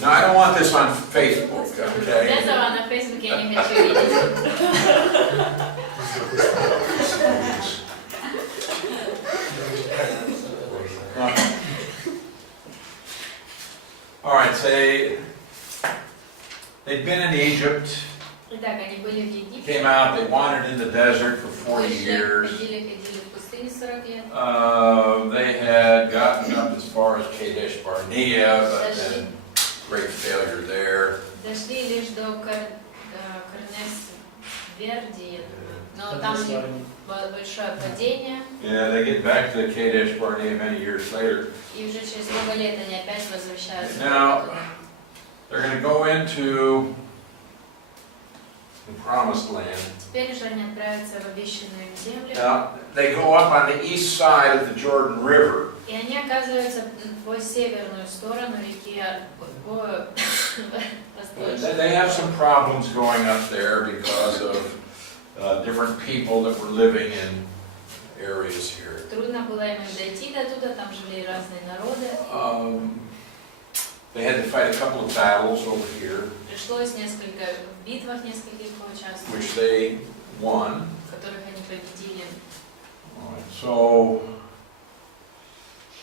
No, I don't want this on Facebook, okay? Этого на Фейсбуке я не хочу видеть. All right, say they'd been in Egypt, Итак, они были в Египте. came out, they wandered in the desert for 40 years. Ходили в пустыне 40 лет. They had gotten up as far as Kadesh Barnea, but then great failure there. Дошли лишь до Корнес Верди, но там у них было большое падение. Yeah, they get back to Kadesh Barnea many years later. И уже через много лет они опять возвращаются Now, туда. they're going to go into the promised land. Теперь же они отправятся в обещанную им землю. Now, they go up on the east side of the Jordan River. И они оказываются по северную сторону реки, по восточной. They have some problems going up there because of different people that were living in areas here. Трудно было им дойти до туда, там жили разные народы. They had to fight a couple of battles over here, Пришлось несколько в битвах нескольких поучаствовать, which they won. в которых они победили. All right, so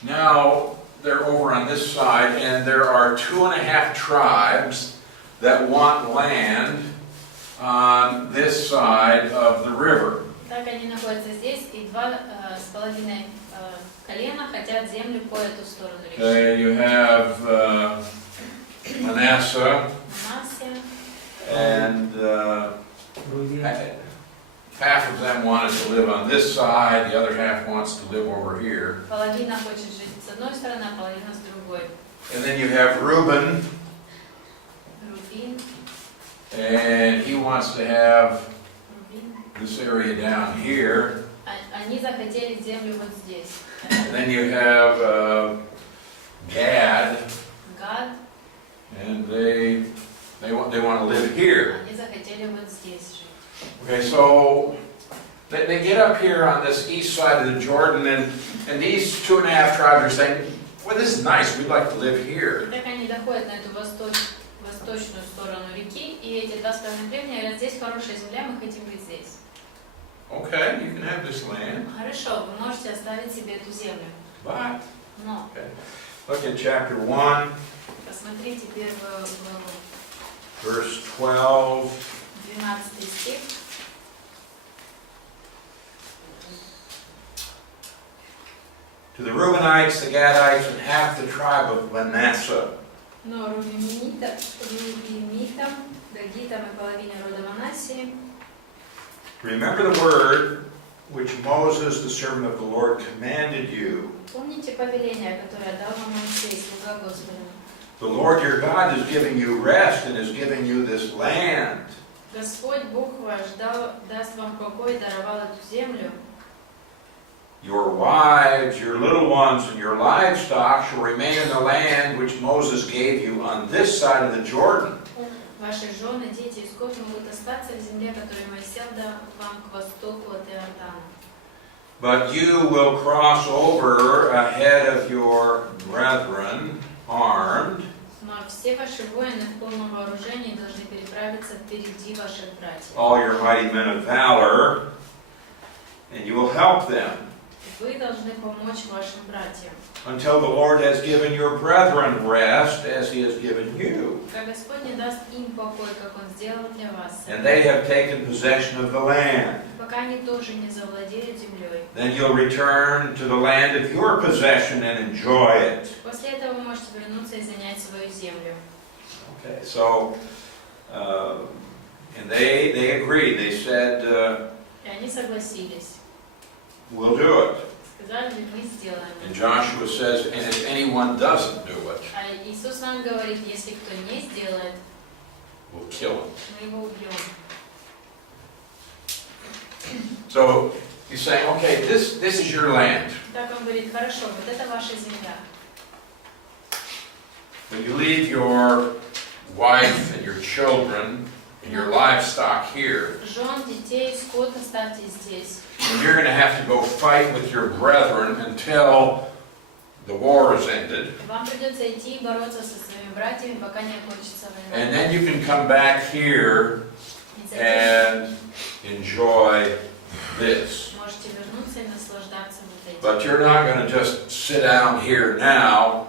now they're over on this side, and there are 2.5 tribes that want land on this side of the river. Так они находятся здесь, и 2,5 колена хотят землю по эту сторону реки. Okay, you have Manasseh, Манасия. and half of them wanted to live on this side, the other half wants to live over here. Половина хочет жить с одной стороны, а половина с другой. And then you have Reuben, Рубин. and he wants to have Рубин. this area down here. Они захотели землю вот здесь. And then you have Gad, Гад. and they want to live here. Они захотели вот здесь жить. Okay, so they get up here on this east side of the Jordan, and these 2.5 tribes are saying, well, this is nice, we'd like to live here. И так они доходят на эту восточную сторону реки, и эти 2,5 племени говорят, здесь хорошая земля, мы хотим быть здесь. Okay, you can have this land, Хорошо, вы можете оставить себе эту землю. but, Но okay. Look at chapter 1, посмотрите первую главу, verse 12. 12 стих. To the Reubenites, the Gadites, and half the tribe of Manasseh. Но Рубимитам, Гагитам и половине рода Манасии, Remember the word which Moses, the servant of the Lord, commanded you. помните повеление, которое дал вам Моисей, слуга Господа. The Lord your God is giving you rest and is giving you this land. Господь Бог ваш даст вам покой и даровал эту землю. Your wives, your little ones, and your livestock shall remain in the land which Moses gave you on this side of the Jordan. Ваши жены, дети и скот могут остаться в земле, которую Моисей дал вам к востоку от Иордана. But you will cross over ahead of your brethren, armed, Но все ваши воины в полном вооружении должны переправиться впереди ваших братьев. all your mighty men of valor, and you will help them Вы должны помочь вашим братьям, until the Lord has given your brethren rest as he has given you. пока Господь не даст им покой, как Он сделал для вас. And they have taken possession of the land. Пока они тоже не завладеют землей. Then you'll return to the land of your possession and enjoy it. После этого вы можете вернуться и занять свою землю. Okay, so, and they agreed. They said, И они согласились. we'll do it. Сказали, мы сделаем. And Joshua says, and if anyone doesn't do it, А Иисус нам говорит, если кто не сделает, we'll kill him. мы его убьем. So he's saying, okay, this is your land. Так он говорит, хорошо, вот это ваша земля. But you leave your wife and your children and your livestock here. Жен, детей, скот оставьте здесь. And you're going to have to go fight with your brethren until the war is ended. Вам придется идти и бороться со своими братьями, пока не окончится And война. then you can come back here И затем and enjoy this. можете вернуться и наслаждаться вот этим. But you're not going to just sit down here now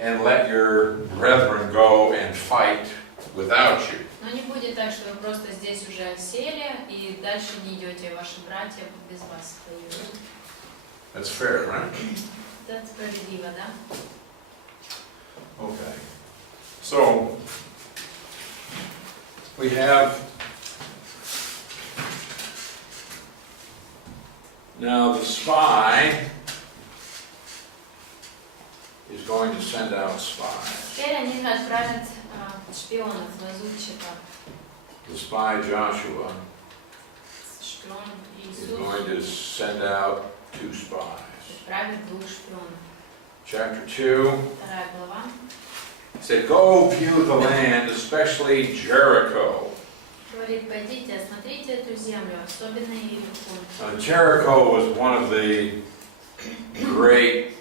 and let your brethren go and fight without you. Но не будет так, что вы просто здесь уже сели и дальше не идете, ваши братья без вас воюют. That's fair, right? Это справедливо, да? Okay. So, we have now the spy is going to send out spies. Теперь они отправят шпионов, лазутчиков. The spy Joshua Шпион is Иисус going to send out 2 spies. отправит 2 шпионов. Chapter 2 Вторая глава. said, "Go view the land, especially Jericho." Говорит, пойдите, осмотрите эту землю, особенно Иерихон. Jericho was one of the great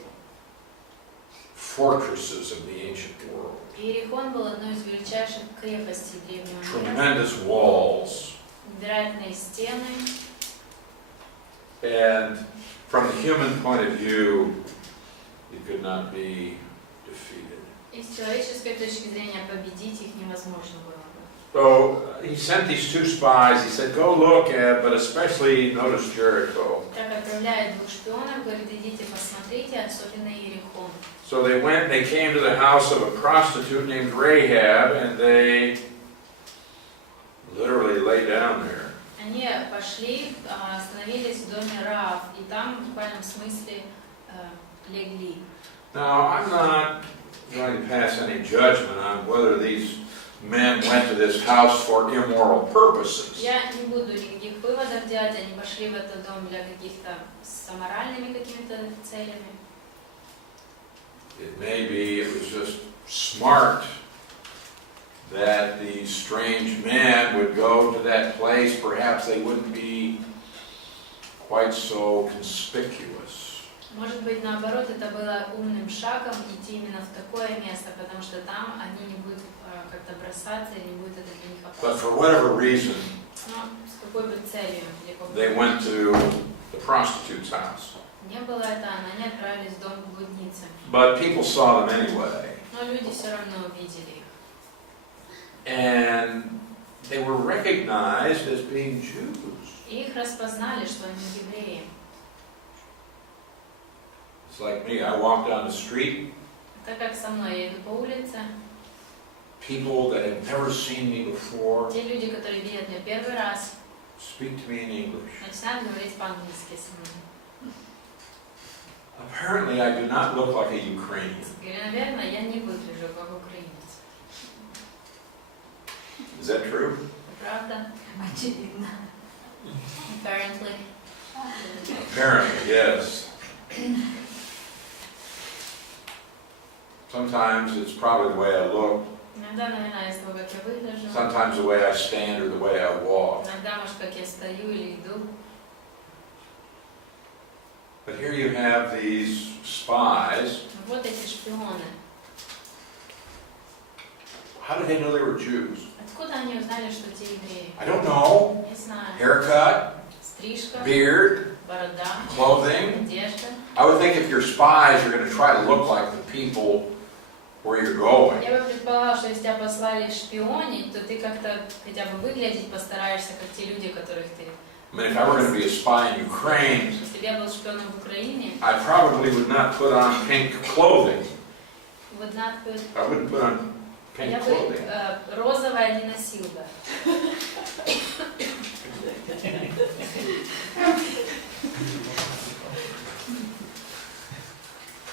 fortresses of the ancient world. Иерихон был одной из величайших крепостей древнего мира. Tremendous walls. Невероятные стены. And from the human point of view, it could not be defeated. И с человеческой точки зрения победить их невозможно было бы. So he sent these 2 spies. He said, "Go look at, but especially notice Jericho." Так отправляет 2 шпионов, говорит, идите посмотрите, особенно Иерихон. So they went, they came to the house of a prostitute named Rahab, and they literally lay down there. Они пошли, остановились в доме Раав, и там в буквальном смысле легли. Now, I'm not going to pass any judgment on whether these men went to this house for immoral purposes. Я не буду никаких выводов делать, они пошли в этот дом для каких-то с аморальными какими-то целями. It may be it was just smart that these strange men would go to that place. Perhaps they wouldn't be quite so conspicuous. Может быть, наоборот, это было умным шагом идти именно в такое место, потому что там они не будут как-то бросаться, и не будет это для них But опасно. for whatever reason, Но с какой бы целью, или какой бы they went to the prostitute's house. не было это, они отправились в дом блудницы. But people saw them anyway. Но люди все равно увидели их. And they were recognized as being Jews. И их распознали, что они евреи. It's like me, I walk down the street, Так как со мной я иду по улице, people that have never seen me before те люди, которые видят меня первый раз, speak to me in English. начинают говорить по-английски со мной. Apparently I do not look like a Ukrainian. И, наверное, я не выгляжу как украинец. Is that true? Правда? Очевидно. Apparently. Apparently, yes. Sometimes it's probably the way I look, Иногда, наверное, из того, как я выгляжу. sometimes the way I stand or the way I walk. Иногда, может, как я стою или иду. But here you have these spies. Вот эти шпионы. How did they know they were Jews? Откуда они узнали, что те евреи? I don't know. Не знаю. Haircut, Стрижка, beard, борода, clothing. одежда. I would think if you're spies, you're going to try to look like the people where you're going. Я бы предполагала, что если тебя послали шпионить, то ты как-то хотя бы выглядеть постараешься, как те люди, которых ты... I mean, if I were going to be a spy in Ukraine, Если бы я был шпионом в Украине, I probably would not put on pink clothing. would not put... I wouldn't put on Я pink бы clothing. розовое не носил бы.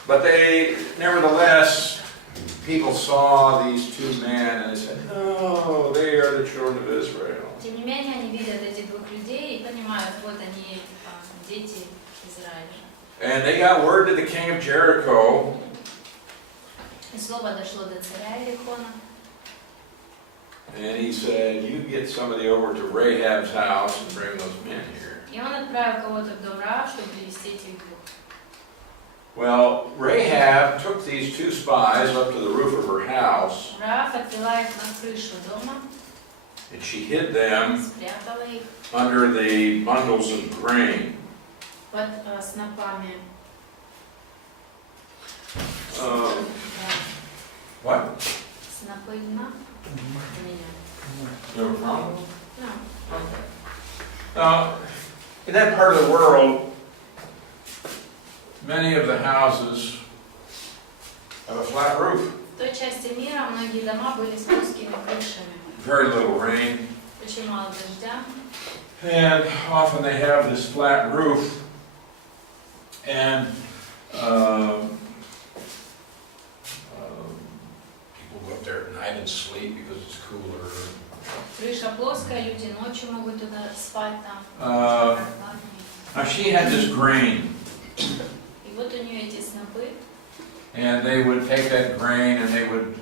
But they, nevertheless, people saw these 2 men and they said, "No, they are the children of Israel." Тем не менее, они видят этих 2 людей и понимают, вот они, дети Израиля. And they got word to the king of Jericho. И слово дошло до царя Иерихона. And he said, "You get somebody over to Rahab's house and bring those men here." И он отправил кого-то в дом Раав, чтобы привести этих 2. И он, говорит, пойдите, посмотрите, особенно Иерихон. And he said, "You get somebody over to Rahab's house and bring those men here." And he said, "You get somebody over to Rahab's house and bring those men here." Well, Rahab took these two spies up to the roof of her house, Раав отвела их на крышу дома, and she hid them спрятала их under the bundles of grain. под снопами. Uh, what? Снопы льна? You have a problem? No. Okay. Now, in that part of the world, many of the houses have a flat roof. В той части мира многие дома были с плоскими крышами. Very little rain. Очень мало дождя. And often they have this flat roof. And people go up there at night and sleep because it's cooler. Крыша плоская, люди ночью могут туда спать там. Now she had this grain. И вот у нее эти снопы. And they would take that grain and they would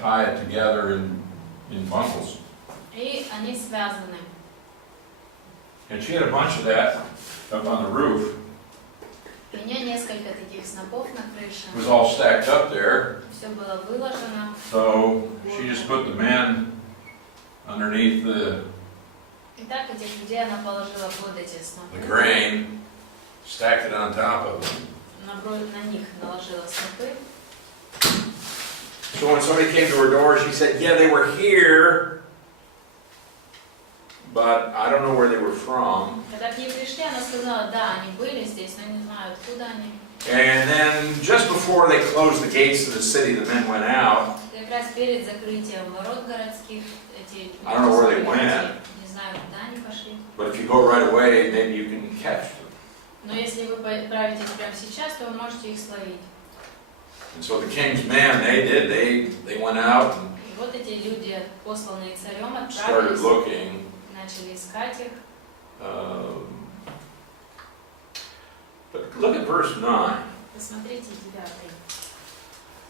tie it together in bundles. И они связаны. And she had a bunch of that up on the roof. И у нее несколько таких снопов на крыше. It was all stacked up there. Все было выложено. So she just put the men underneath the Итак, этих людей она положила под эти снопы. grain, stacked it on top of them. На них наложила снопы. So when somebody came to her door, she said, yeah, they were here, but I don't know where they were from. Когда к ней пришли, она сказала, да, они были здесь, но не знаю, откуда они. And then just before they closed the gates of the city, the men went out. Как раз перед закрытием ворот городских эти I don't know where they went. не знаю, куда они пошли. But if you go right away, maybe you can catch them. Но если вы отправитесь прямо сейчас, то вы можете их словить. And so the king's men, they went out and И вот эти люди, посланные царем, started отправились, looking. начали искать их. But look at verse 9. Посмотрите 9.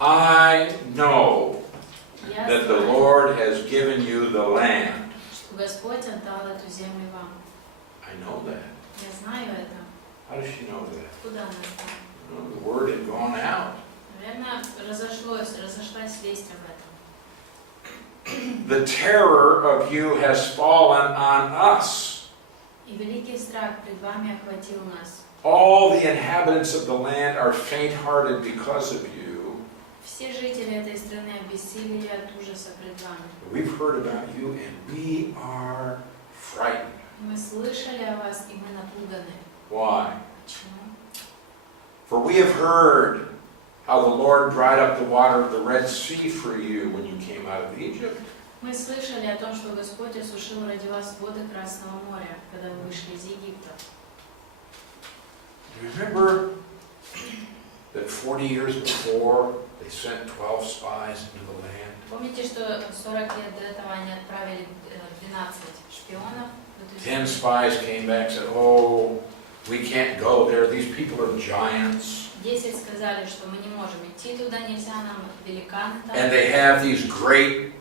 I know Я that the знаю, Lord has given you the land. что Господь отдал эту землю вам. I know that. Я знаю это. How does she know that? Куда она знает? Well, the word had gone out. Наверное, разошлась весть об этом. The terror of you has fallen on us. И великий страх пред вами охватил нас. All the inhabitants of the land are faint-hearted because of you. Все жители этой страны обессилели от ужаса пред вами. We've heard about you and we are frightened. Мы слышали о вас, и мы напуганы. Why? Почему? For we have heard how the Lord dried up the water of the Red Sea for you when you came out of Egypt. Мы слышали о том, что Господь осушил ради вас воды Красного моря, когда вы вышли из Египта. Remember that 40 years before they sent 12 spies into the land? Помните, что 40 лет до этого они отправили 12 шпионов? 10 spies came back and said, oh, we can't go there. These people are giants. 10 сказали, что мы не можем идти туда, нельзя нам, великаны там. And they have these great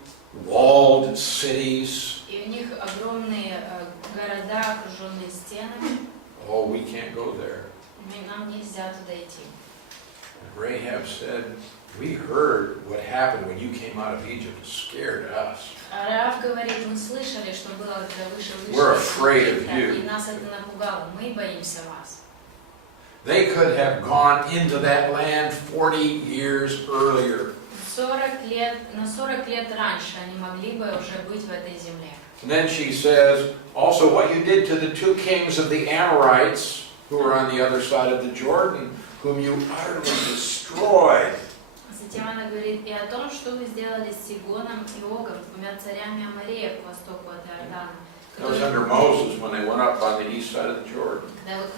walled cities. И у них огромные города, окруженные стенами. Oh, we can't go there. Нам нельзя туда идти. And Rahab said, we heard what happened when you came out of Egypt. It scared us. А Раав говорит, мы слышали, что было, когда вышли We're из afraid of Египта, you. и нас это напугало. Мы боимся вас. They could have gone into that land 40 years earlier. 40 лет, на 40 лет раньше они могли бы уже быть в этой земле. And then she says, also what you did to the two kings of the Amorites, who were on the other side of the Jordan, whom you utterly destroyed. Затем она говорит и о том, что вы сделали с Сигоном и Огом, двумя царями Амореев к востоку от Иордана, That was under Moses when they went up on the east side of the Jordan.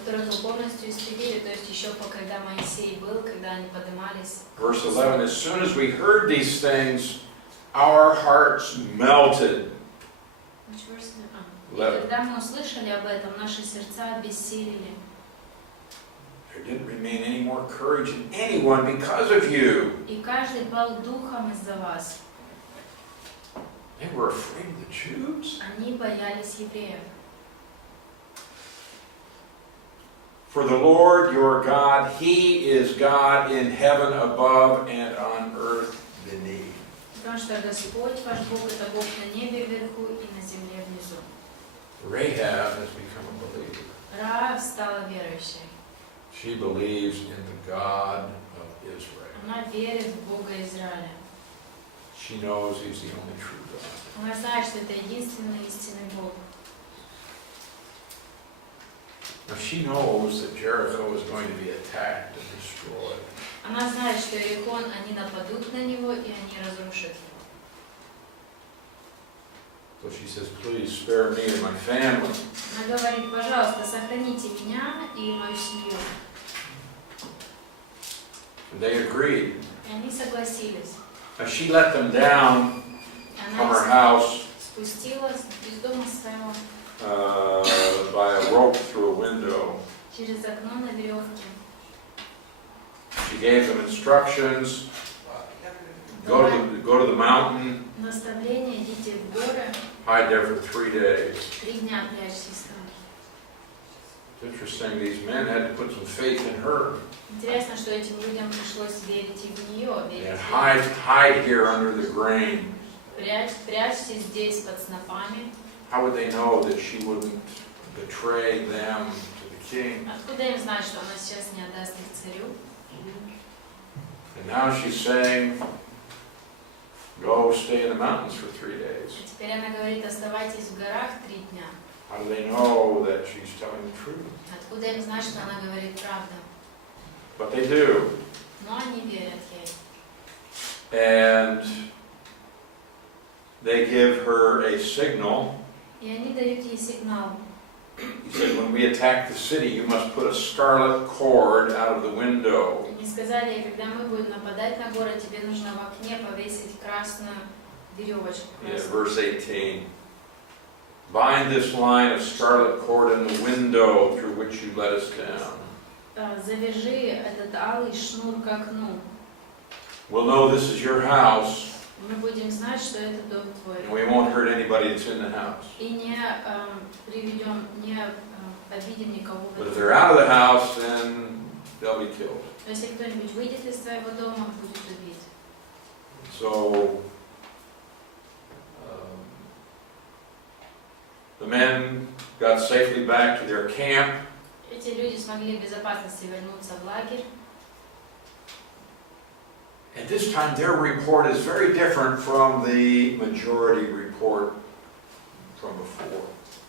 которых вы полностью истребили, то есть еще когда Моисей был, когда они поднимались. Verse 11, as soon as we heard these things, our hearts melted. И когда мы услышали об этом, наши сердца обессилели. There didn't remain any more courage in anyone because of you. И каждый пал духом из-за вас. They were afraid of the Jews. Они боялись евреев. For the Lord your God, He is God in heaven above and on earth beneath. Потому что Господь, ваш Бог, это Бог на небе вверху и на земле внизу. Rahab has become a believer. Раав стала верующей. She believes in the God of Israel. Она верит в Бога Израиля. She knows He's the only true God. Она знает, что это единственный истинный Бог. Now she knows that Jericho is going to be attacked and destroyed. Она знает, что Иерихон, они нападут на него и они разрушат его. So she says, please spare me and my family. Она говорит, пожалуйста, сохраните меня и мою семью. And they agreed. И они согласились. Now she let them down from her Она house спустилась из дома своего by a rope through a window. через окно на веревке. She gave them instructions. Go to the mountain. Наставление, идите в горы, Hide there for 3 days. 3 дня прячьтесь там. It's interesting, these men had to put some faith in her. Интересно, что этим людям пришлось верить и в нее, верить And в нее. hide here under the grain. Прячьтесь здесь под снопами. How would they know that she wouldn't betray them to the king? Откуда им знать, что она сейчас не отдаст их царю? And now she's saying, go stay in the mountains for 3 days. А теперь она говорит, оставайтесь в горах 3 дня. How do they know that she's telling the truth? Откуда им знать, что она говорит правду? But they do. Но они верят ей. And they give her a signal. И они дают ей сигнал. He said, when we attack the city, you must put a scarlet cord out of the window. Они сказали ей, когда мы будем нападать на город, тебе нужно в окне повесить красную веревочку. Yeah, verse 18. Bind this line of scarlet cord in the window through which you let us down. Завяжи этот алый шнур к окну. We'll know this is your house, Мы будем знать, что это дом твой. and we won't hurt anybody that's in the house. И не приведем, не обидим никого. But if they're out of the house, then they'll be killed. Но если кто-нибудь выйдет из твоего дома, будет убит. So the men got safely back to their camp. Эти люди смогли в безопасности вернуться в лагерь. At this time, their report is very different from the majority report from before.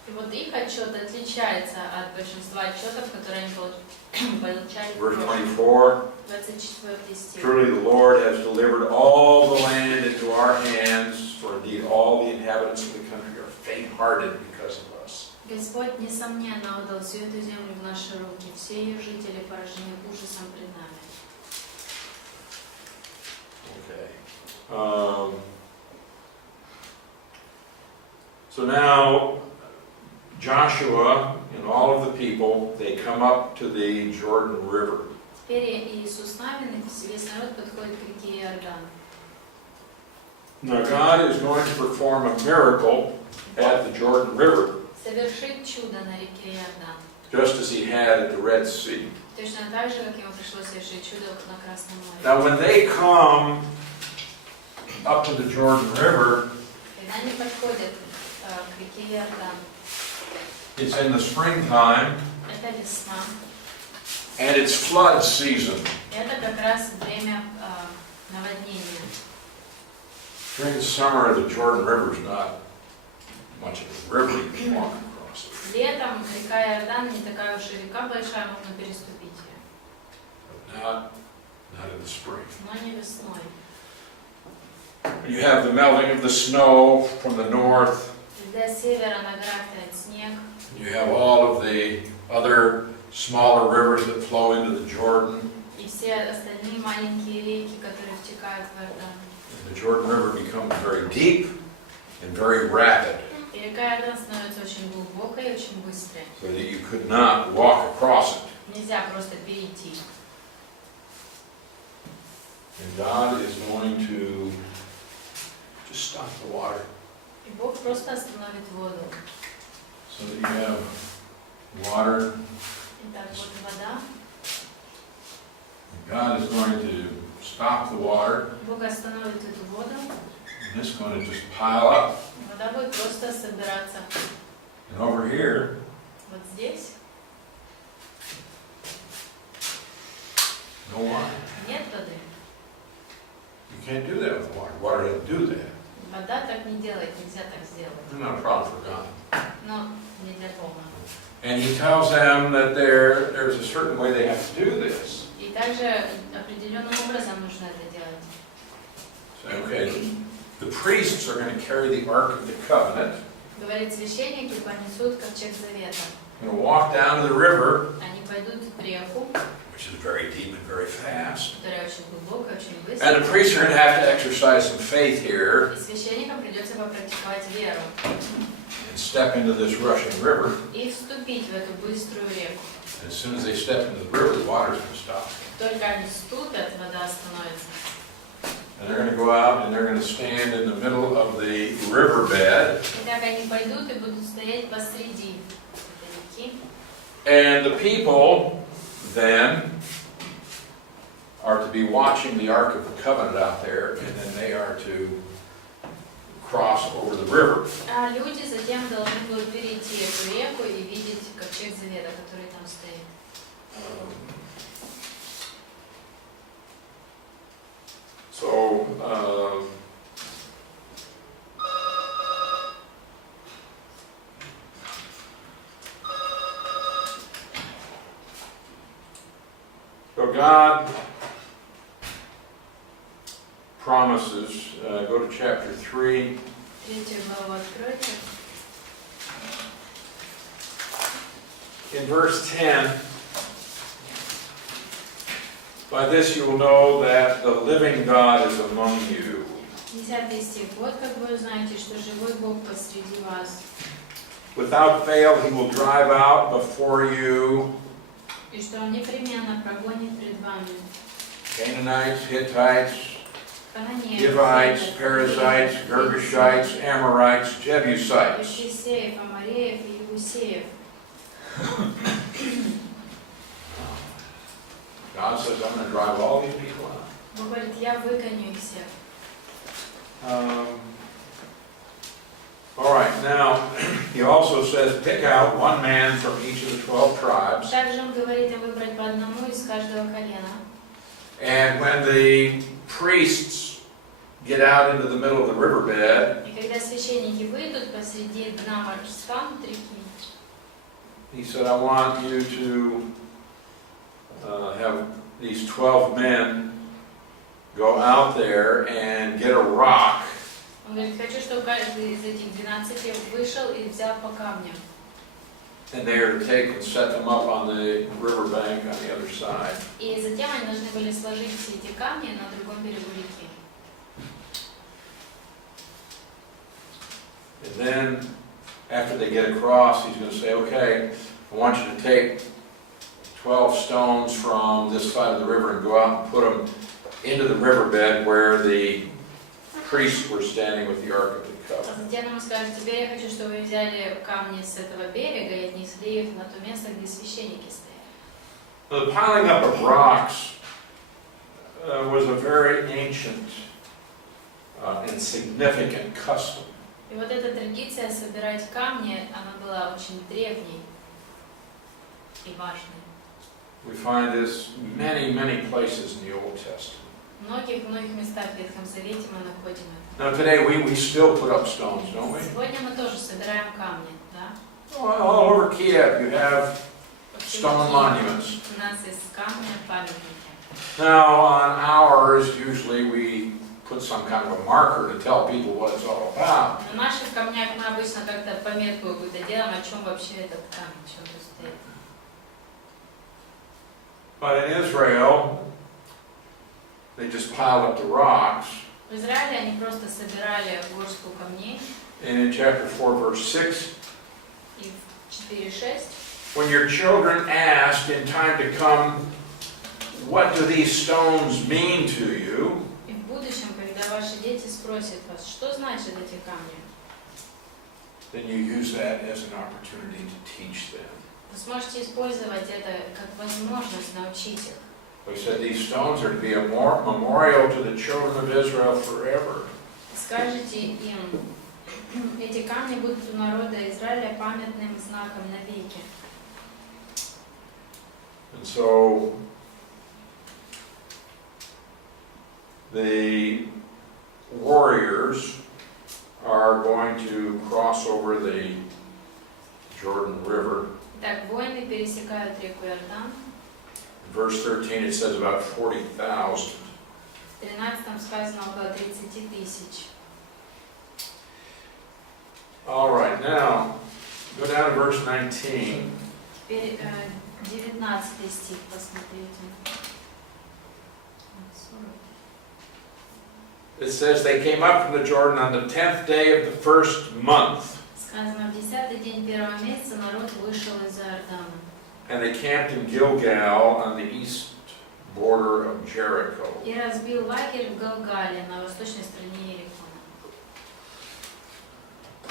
И вот их отчет отличается от большинства отчетов, которые они получали в Verse прошлом. 24, 24 стих. truly the Lord has delivered all the land into our hands, for indeed all the inhabitants of the country are faint-hearted because of us. Господь, несомненно, отдал всю эту землю в наши руки. Все ее жители поражены ужасом пред нами. Okay. So now, Joshua and all of the people, they come up to the Jordan River. Теперь Иисус Навин и весь народ подходит к реке Иордан. Now God is going to perform a miracle at the Jordan River, Совершит чудо на реке Иордан. just as he had at the Red Sea. Точно так же, как ему пришлось совершить чудо на Красном море. Now when they come up to the Jordan River, Когда они подходят к реке Иордан, it's in the springtime, это весна. and it's flood season. Это как раз время наводнения. During the summer, the Jordan River is not much of a river, you can walk across it. Летом река Иордан не такая уж и река большая, можно переступить ее. But not in the spring. Но не весной. You have the melting of the snow from the north. Когда с севера на горах тает снег, You have all of the other smaller rivers that flow into the Jordan. и все остальные маленькие реки, которые втекают в Иордан. And the Jordan River becomes very deep and very rapid, И река Иордан становится очень глубокой и очень быстрой. so that you could not walk across it. Нельзя просто перейти. And God is going to just stop the water, И Бог просто остановит воду. so that you have water И Итак, вот вода. God is going to stop the water, Бог остановит эту воду. and it's going to just pile up. Вода будет просто собираться And over here, вот здесь. no water. Нет воды. You can't do that with water. Water doesn't do that. Вода так не делает, нельзя так сделать. It's not a problem for God. Но не для Бога. And he tells them that there's a certain way they have to do this. И также определенным образом нужно это делать. So, okay, the priests are going to carry the Ark of the Covenant. Говорит, священники понесут ковчег завета. Going to walk down to the river, Они пойдут в реку, which is very deep and very fast. которая очень глубокая, очень And быстрая. the priests are going to have to exercise some faith here И священникам придется попрактиковать веру and step into this rushing river. и вступить в эту быструю реку. And as soon as they step into the river, the water's going to stop. Только они вступят, вода остановится. And they're going to go out and they're going to stand in the middle of the riverbed. Итак, они пойдут и будут стоять посреди этой реки. And the people then are to be watching the Ark of the Covenant out there, and then they are to cross over the river. А люди затем должны будут перейти эту реку и видеть ковчег завета, который там стоит. So God promises, go to chapter 3. Третью главу откройте. In verse 10, by this you will know that the living God is among you. 10 стих. Вот как вы узнаете, что живой Бог посреди вас, Without fail, he will drive out before you и что Он непременно прогонит пред вами Canaanites, Hittites, Хананеев, Hivites, Perizzites, Girgashites, Amorites, Jebusites. Ефесеев, Амареев и Иусеев. God says, I'm going to drive all these people out. Бог говорит, я выгоню их всех. All right, now, he also says, pick out one man from each of the 12 tribes. Также Он говорит им выбрать по одному из каждого колена. And when the priests get out into the middle of the riverbed, И когда священники выйдут посреди дна станут реки, he said, I want you to have these 12 men go out there and get a rock. Он говорит, хочу, чтобы каждый из этих 12 вышел и взял по камню. And they are to take and set them up on the riverbank on the other side. И затем они должны были сложить все эти камни на другом берегу реки. And then, after they get across, he's going to say, okay, I want you to take 12 stones from this side of the river and go out and put them into the riverbed where the priests were standing with the Ark of the А Covenant. затем ему скажут, теперь я хочу, чтобы вы взяли камни с этого берега и отнесли их на то место, где священники стояли. The piling up of rocks was a very ancient and significant custom. И вот эта традиция собирать камни, она была очень древней и важной. We find this many, many places in the Old Testament. В многих местах в Ветхом Завете мы находим это. Now today we still put up stones, don't we? Сегодня мы тоже собираем камни, да? All over Kiev you have stone monuments. У нас есть камни, памятники. Now on ours, usually we put some kind of a marker to tell people what it's all about. На наших камнях мы обычно как-то пометку какую-то делаем, о чем вообще этот камень, о чем тут стоит. But in Israel, they just piled up the rocks. В Израиле они просто собирали горстку камней. And in chapter 4, verse 6, И в 4:6 when your children ask in time to come, what do these stones mean to you? и в будущем, когда ваши дети спросят вас, что значит эти камни, Then you use that as an opportunity to teach them. Вы сможете использовать это как возможность научить их. We said these stones are to be a memorial to the children of Israel forever. Скажите им, эти камни будут у народа Израиля памятным знаком навеки. And so the warriors are going to cross over the Jordan River. Так, воины пересекают реку Иордан. In verse 13 it says about 40,000. В 13 сказано около 30 тысяч. All right, now go down to verse 19. Теперь 19 стих посмотрите. It says they came up from the Jordan on the 10th day of the first month. Сказано, в 10-й день первого месяца народ вышел из Иордана. And they camped in Gilgal on the east border of Jericho. И разбил лагерь в Галгале, на восточной стороне Иерихона.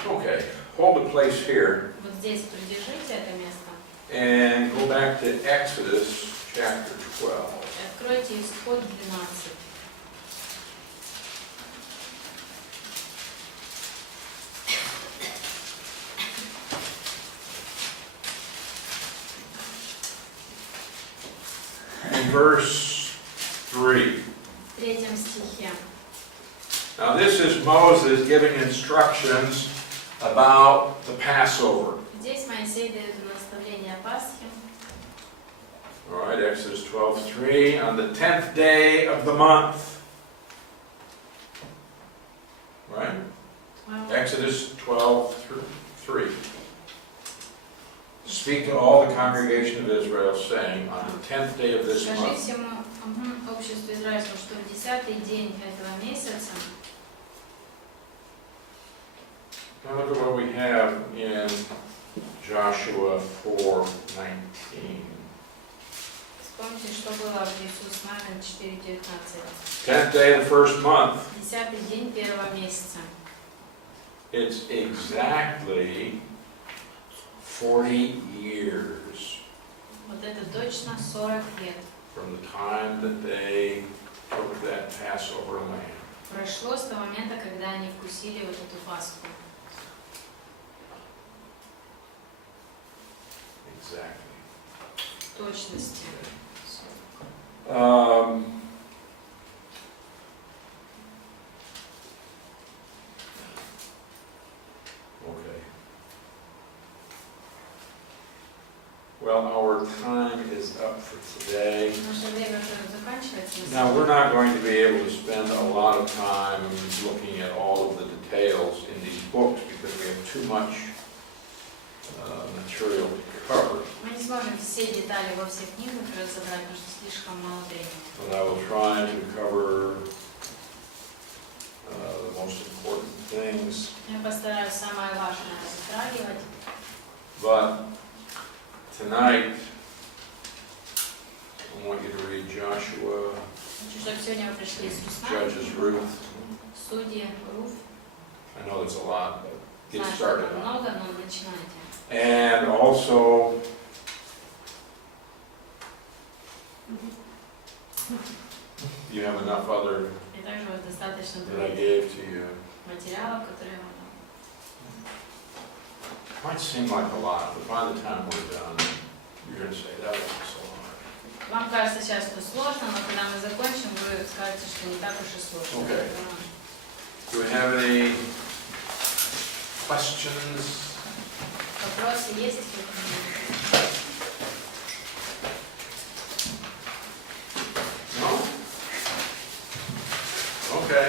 Okay, hold the place here Вот здесь придержите это место. and go back to Exodus chapter 12. Откройте Исход 12. In verse 3. В 3 стихе. Now this is Moses giving instructions about the Passover. Здесь Моисей дает наставление о Пасхе. All right, Exodus 12:3. On the 10th day of the month. Right? Exodus 12:3. Speak to all the congregation of Israel, saying, on the 10th day of this Скажи month. всему обществу израильскому, что в 10-й день этого месяца. Now look at what we have in Joshua 4:19. Вспомните, что было в Иисус Навин 4:19. 10th day of the first month. 10-й день первого месяца. It's exactly 40 years Вот это точно 40 лет. from the time that they took that Passover lamb. Прошло с того момента, когда они вкусили вот эту Пасху. Exactly. В точности. Okay. Well, our time is up for today. Наше время уже заканчивается. Now, we're not going to be able to spend a lot of time looking at all of the details in these books because we have too much material to cover. Мы не сможем все детали во всех книгах разобрать, потому что слишком мало времени. But I will try to cover the most important things. Я постараюсь самое важное затрагивать. But tonight, I want you to read Joshua, Хочу, чтобы сегодня вы пришли с Русланом, Judges, Ruth. Судьи, Руф. I know that's a lot, but get Знаю, что started это on it. много, но начинайте. And also, you have enough other И также вот достаточно that I других gave to you. материалов, которые я вам дам. Might seem like a lot, but by the time we're done, you're going to say, that wasn't so hard. Вам кажется сейчас, что сложно, но когда мы закончим, вы скажете, что не так уж и сложно. Okay. Do we have any questions? Вопросы есть? No? Okay.